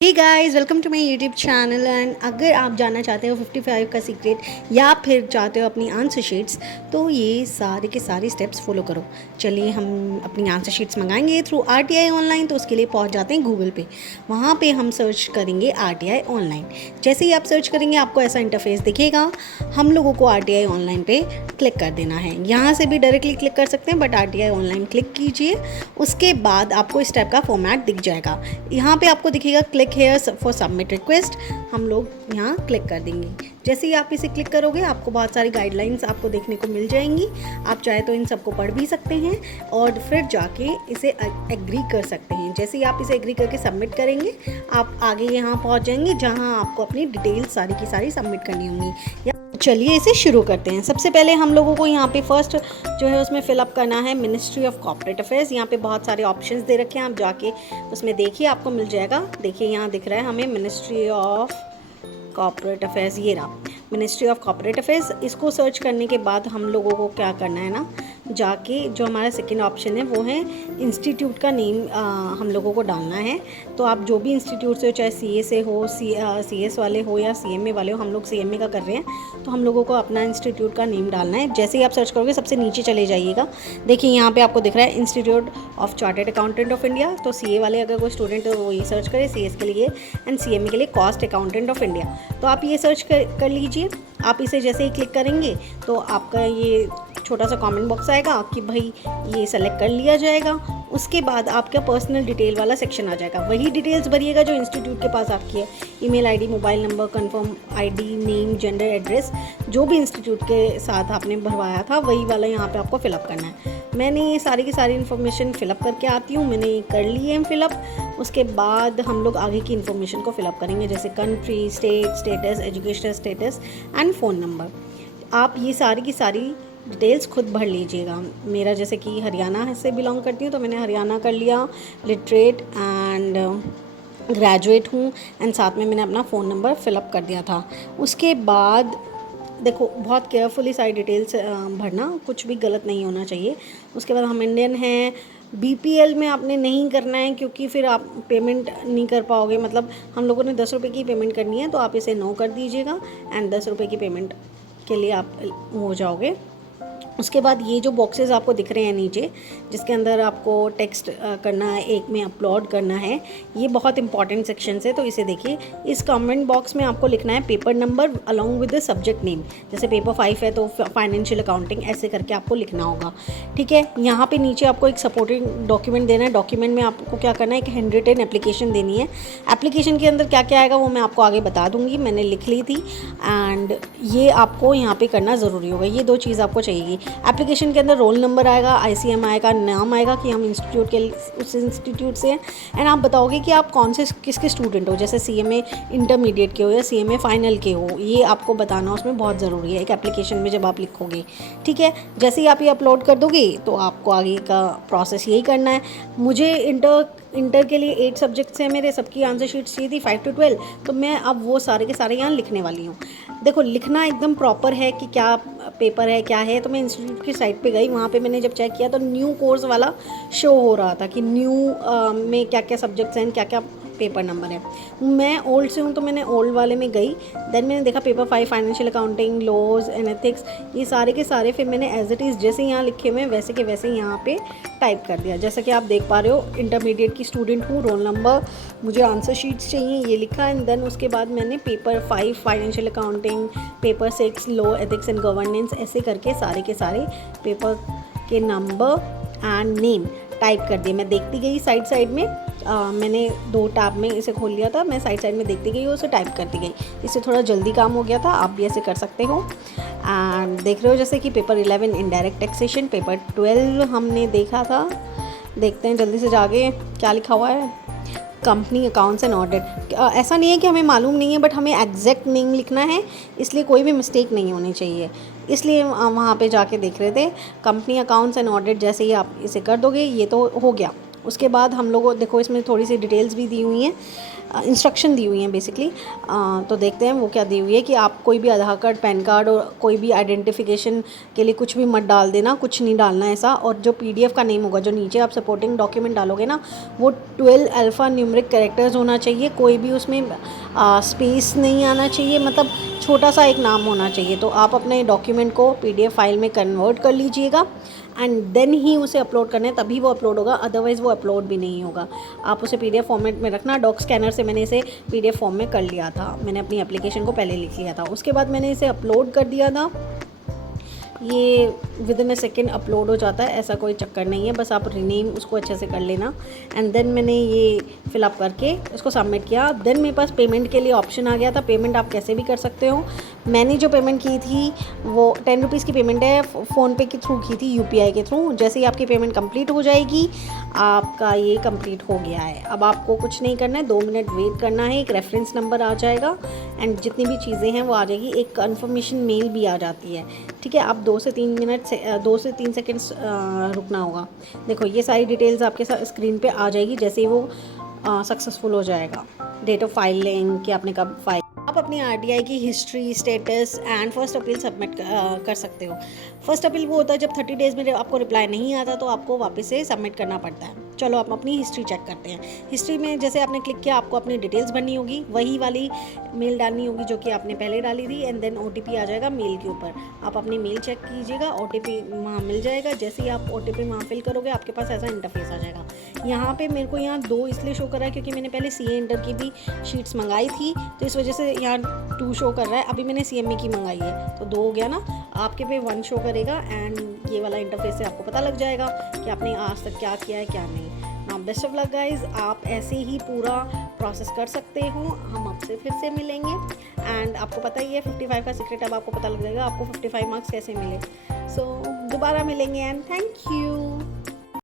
Hey guys, welcome to my YouTube channel. And अगर आप जानना चाहते हो 55 का सीक्रेट या फिर चाहते हो अपनी आंसर शीट्स, तो ये सारे के सारे स्टेप्स फॉलो करो। चलिए हम अपनी आंसर शीट्स मंगाएंगे थ्रू आरटीआई ऑनलाइन। तो उसके लिए पहुंच जाते हैं गूगल पे। वहाँ पे हम सर्च करेंगे आरटीआई ऑनलाइन। जैसे ही आप सर्च करेंगे आपको ऐसा इंटरफेस दिखेगा। हम लोगों को आरटीआई ऑनलाइन पे क्लिक कर देना है। यहाँ से भी डायरेक्टली क्लिक कर सकते हैं, बट आरटीआई ऑनलाइन क्लिक कीजिए। उसके बाद आपको इस टाइप का फॉर्मेट दिख जाएगा। यहाँ पे आपको दिखेगा click here for submit request. हम लोग यहाँ क्लिक कर देंगे। जैसे ही आप इसे क्लिक करोगे आपको बहुत सारी गाइडलाइंस आपको देखने को मिल जाएंगी। आप चाहे तो इन सबको पढ़ भी सकते हैं और फिर जाके इसे एग्री कर सकते हैं। जैसे ही आप इसे एग्री करके सबमिट करेंगे आप आगे यहाँ पहुँच जाएंगे, जहाँ आपको अपनी डिटेल्स सारी की सारी सबमिट करनी होंगी। चलिए इसे शुरू करते हैं। सबसे पहले हम लोगों को यहाँ पे फर्स्ट जो है उसमें फिलअप करना है मिनिस्ट्री ऑफ कॉर्पोरेट अफेयर्स। यहाँ पे बहुत सारे ऑप्शंस दे रखे हैं, आप जाके उसमें देखिए, आपको मिल जाएगा। देखिए यहाँ दिख रहा है हमें मिनिस्ट्री ऑफ कॉर्पोरेट अफेयर्स, ये रहा मिनिस्ट्री ऑफ कॉर्पोरेट अफेयर्स। इसको सर्च करने के बाद हम लोगों को क्या करना है ना, जाके जो हमारा सेकेंड ऑप्शन है वो है इंस्टीट्यूट का नेम हम लोगों को डालना है। तो आप जो भी इंस्टीट्यूट से हो, चाहे सीए से हो, सीएस वाले हो या सीएमए वाले हो, हम लोग सीएमए का कर रहे हैं तो हम लोगों को अपना इंस्टीट्यूट का नेम डालना है। जैसे ही आप सर्च करोगे सबसे नीचे चले जाइएगा। देखिए यहाँ पे आपको दिख रहा है institute of chartered accountant of India. तो सीए वाले अगर कोई स्टूडेंट है वो ये सर्च करे, सीएस के लिए एंड सीएमए के लिए कॉस्ट अकाउंटेंट ऑफ इंडिया। तो आप ये सर्च कर लीजिए। आप इसे जैसे ही क्लिक करेंगे तो आपका ये छोटा सा कमेंट बॉक्स आएगा कि भाई ये सेलेक्ट कर लिया जाएगा। उसके बाद आपका पर्सनल डिटेल वाला सेक्शन आ जाएगा। वही डिटेल्स भरिएगा जो इंस्टीट्यूट के पास आपकी है, email ID, mobile number, confirm ID, name, gender, address, जो भी इंस्टीट्यूट के साथ आपने भरवाया था वही वाला यहाँ पे आपको फिलअप करना है। मैंने ये सारी की सारी इन्फॉर्मेशन फिलअप करके आती हूँ, मैंने ये कर ली है फिलअप। उसके बाद हम लोग आगे की इन्फॉर्मेशन को फिलअप करेंगे, जैसे country, state, status, educational status and phone number. आप ये सारी की सारी डिटेल्स खुद भर लीजिएगा। मेरा जैसे कि हरियाणा से बिलोंग करती हूँ तो मैंने हरियाणा कर लिया, लिटरेट एंड ग्रेजुएट हूँ, एंड साथ में मैंने अपना फ़ोन नंबर फिलअप कर दिया था। उसके बाद देखो बहुत केयरफुली सारी डिटेल्स भरना, कुछ भी गलत नहीं होना चाहिए। उसके बाद हम इंडियन हैं। बीपीएल में आपने नहीं करना है क्योंकि फिर आप पेमेंट नहीं कर पाओगे। मतलब हम लोगों ने 10 रुपये की पेमेंट करनी है तो आप इसे नो कर दीजिएगा एंड 10 रुपये की पेमेंट के लिए आप हो जाओगे। उसके बाद ये जो बॉक्सेस आपको दिख रहे हैं नीचे, जिसके अंदर आपको टेक्स्ट करना है, एक में अपलोड करना है, ये बहुत इंपॉर्टेंट सेक्शन है। तो इसे देखिए, इस कमेंट बॉक्स में आपको लिखना है paper number along with the subject name. जैसे पेपर 5 है तो फाइनेंशियल अकाउंटिंग ऐसे करके आपको लिखना होगा, ठीक है। यहाँ पे नीचे आपको एक सपोर्टिंग डॉक्यूमेंट देना है। डॉक्यूमेंट में आपको क्या करना है, एक हैंड रिटन एप्लीकेशन देनी है। एप्लीकेशन के अंदर क्या क्या आएगा वो मैं आपको आगे बता दूँगी, मैंने लिख ली थी। एंड ये आपको यहाँ पर करना ज़रूरी होगा, ये 2 चीज़ आपको चाहिए। एप्लीकेशन के अंदर रोल नंबर आएगा, आईसीएम आएगा, नाम आएगा कि हम इंस्टीट्यूट के उस इंस्टीट्यूट से हैं, एंड आप बताओगे कि आप कौन से किसके स्टूडेंट हो, जैसे सीएमए इंटरमीडिएट के हो या सीएमए फाइनल के हो, ये आपको बताना उसमें बहुत ज़रूरी है एक एप्लीकेशन में जब आप लिखोगे, ठीक है। जैसे ही आप ये अपलोड कर दोगे तो आपको आगे का प्रोसेस यही करना है। मुझे इंटर के लिए 8 सब्जेक्ट्स हैं मेरे, सबकी आंसर शीट्स चाहिए थी 5 to 12, तो मैं अब वो सारे के सारे यहाँ लिखने वाली हूँ। देखो लिखना एकदम प्रॉपर है कि क्या पेपर है क्या है। तो मैं इंस्टीट्यूट की साइट पे गई, वहाँ पे मैंने जब चेक किया तो न्यू कोर्स वाला शो हो रहा था कि न्यू में क्या क्या सब्जेक्ट्स हैं, क्या क्या पेपर नंबर है। मैं ओल्ड से हूँ तो मैंने ओल्ड वाले में गई। देन मैंने देखा paper 5 financial accounting, laws and ethics, ये सारे के सारे फिर मैंने एज इट इज़ जैसे यहाँ लिखे हुए वैसे के वैसे यहाँ पे टाइप कर दिया। जैसा कि आप देख पा रहे हो, इंटरमीडिएट की स्टूडेंट हूँ, रोल नंबर, मुझे आंसर शीट्स चाहिए, ये लिखा। एंड देन उसके बाद मैंने paper 5 financial accounting, paper 6 law ethics and governance, ऐसे करके सारे के सारे पेपर के नंबर एंड नेम टाइप कर दिए। मैं देखती गई साइड में, मैंने 2 टैब में इसे खोल लिया था, मैं साइड में देखती गई और उसे टाइप करती गई। इससे थोड़ा जल्दी काम हो गया था, आप भी ऐसे कर सकते हो। एंड देख रहे हो जैसे कि पेपर 11 इनडायरेक्ट टैक्सेशन, पेपर 12 हमने देखा था। देखते हैं जल्दी से जाके क्या लिखा हुआ है, कंपनी अकाउंट्स एंड ऑडिट। ऐसा नहीं है कि हमें मालूम नहीं है, बट हमें एग्जैक्ट नेम लिखना है, इसलिए कोई भी मिस्टेक नहीं होनी चाहिए, इसलिए वहाँ पे जाके देख रहे थे। कंपनी अकाउंट्स एंड ऑडिट, जैसे ही आप इसे कर दोगे ये तो हो गया। उसके बाद हम लोग देखो इसमें थोड़ी सी डिटेल्स भी दी हुई हैं, इंस्ट्रक्शन दी हुई हैं बेसिकली। तो देखते हैं वो क्या दी हुई है कि आप कोई भी आधार कार्ड, पैन कार्ड और कोई भी आइडेंटिफिकेशन के लिए कुछ भी मत डाल देना, कुछ नहीं डालना ऐसा। और जो PDF का नेम होगा, जो नीचे आप सपोर्टिंग डॉक्यूमेंट डालोगे ना, वो 12 अल्फ़ा न्यूमेरिक कैरेक्टर्स होना चाहिए। कोई भी उसमें स्पेस नहीं आना चाहिए, मतलब छोटा सा एक नाम होना चाहिए। तो आप अपने डॉक्यूमेंट को PDF फाइल में कन्वर्ट कर लीजिएगा एंड देन ही उसे अपलोड करना है, तभी वो अपलोड होगा, अदरवाइज़ वो अपलोड भी नहीं होगा। आप उसे PDF फॉर्मेट में रखना। डॉक स्कैनर से मैंने इसे PDF फॉर्म में कर लिया था, मैंने अपनी एप्लीकेशन को पहले लिख लिया था। उसके बाद मैंने इसे अपलोड कर दिया था। ये with in a second upload हो जाता है, ऐसा कोई चक्कर नहीं है, बस आप रीनेम उसको अच्छे से कर लेना। एंड देन मैंने ये फिलअप करके उसको सबमिट किया। देन मेरे पास पेमेंट के लिए ऑप्शन आ गया था। पेमेंट आप कैसे भी कर सकते हो। मैंने जो पेमेंट की थी वो 10 रुपीज़ की पेमेंट है, फ़ोनपे के थ्रू की थी, UPI के थ्रू। जैसे ही आपकी पेमेंट कंप्लीट हो जाएगी, आपका ये कंप्लीट हो गया है। अब आपको कुछ नहीं करना है, 2 मिनट वेट करना है, एक रेफरेंस नंबर आ जाएगा एंड जितनी भी चीज़ें हैं वो आ जाएगी, एक कन्फर्मेशन मेल भी आ जाती है। ठीक है, आप 2 से 3 सेकेंड्स रुकना होगा। देखो ये सारी डिटेल्स आपके साथ स्क्रीन पे आ जाएगी जैसे ही वो सक्सेसफुल हो जाएगा। डेट ऑफ फाइलिंग कि आपने कब फाइल, आप अपनी RTI की history, status and first appeal submit कर सकते हो। फर्स्ट अपील वो होता है जब 30 डेज़ में आपको रिप्लाई नहीं आता तो आपको वापस से सबमिट करना पड़ता है। चलो आप अपनी हिस्ट्री चेक करते हैं। हिस्ट्री में जैसे आपने क्लिक किया, आपको अपनी डिटेल्स भरनी होगी, वही वाली मेल डालनी होगी जो कि आपने पहले डाली थी एंड देन OTP आ जाएगा मेल के ऊपर। आप अपनी मेल चेक कीजिएगा, OTP वहाँ मिल जाएगा। जैसे ही आप OTP वहाँ फिल करोगे, आपके पास ऐसा इंटरफेस आ जाएगा। यहाँ पे मेरे को यहाँ 2 इसलिए शो कर रहा है क्योंकि मैंने पहले CA इंटर की भी शीट्स मंगाई थी, तो इस वजह से यहाँ 2 शो कर रहा है। अभी मैंने CMA की मंगाई है तो 2 हो गया ना, आपके पे 1 शो करेगा एंड ये वाला इंटरफेस से आपको पता लग जाएगा कि आपने आज तक क्या किया है क्या नहीं। बेस्ट ऑफ लक गाइज, आप ऐसे ही पूरा प्रोसेस कर सकते हो। हम आपसे फिर से मिलेंगे एंड आपको पता ही है 55 का सीक्रेट, अब आपको पता लग जाएगा आपको 55 मार्क्स कैसे मिले। सो दोबारा मिलेंगे एंड थैंक यू।